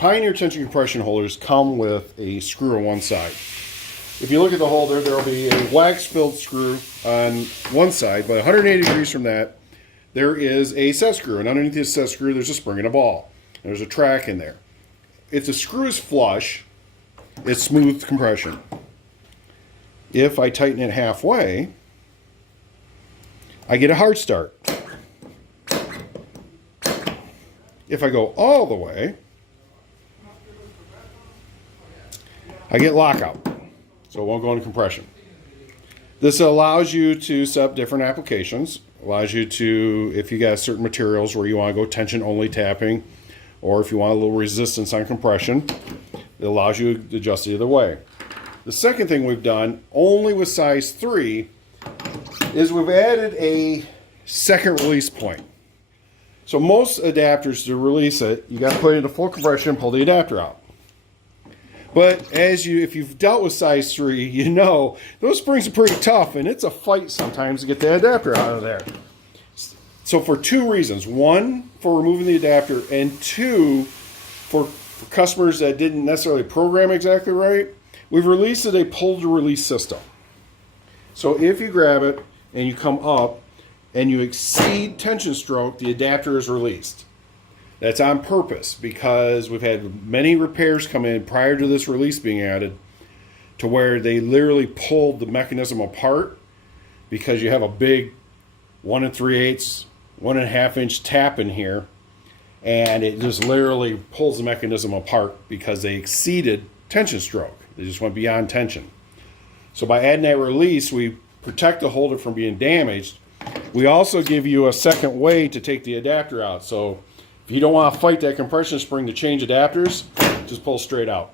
Pioneer tension compression holders come with a screw on one side. If you look at the holder, there will be a wax-filled screw on one side, but 180 degrees from that, there is a set screw, and underneath this set screw, there's a spring and a ball. There's a track in there. If the screw is flush, it's smooth compression. If I tighten it halfway, I get a hard start. If I go all the way, I get lockout, so it won't go into compression. This allows you to set up different applications. Allows you to, if you got certain materials where you want to go tension only tapping, or if you want a little resistance on compression, it allows you to adjust it either way. The second thing we've done, only with size 3, is we've added a second release point. So most adapters, to release it, you got to put it into full compression and pull the adapter out. But if you've dealt with size 3, you know those springs are pretty tough, and it's a fight sometimes to get the adapter out of there. So for 2 reasons: 1, for removing the adapter, and 2, for customers that didn't necessarily program exactly right, we've released a pull to release system. So if you grab it and you come up and you exceed tension stroke, the adapter is released. That's on purpose because we've had many repairs come in prior to this release being added to where they literally pulled the mechanism apart because you have a big 1 3/8, 1.5 inch tap in here, and it just literally pulls the mechanism apart because they exceeded tension stroke. They just went beyond tension. So by adding that release, we protect the holder from being damaged. We also give you a second way to take the adapter out. So if you don't want to fight that compression spring to change adapters, just pull straight out.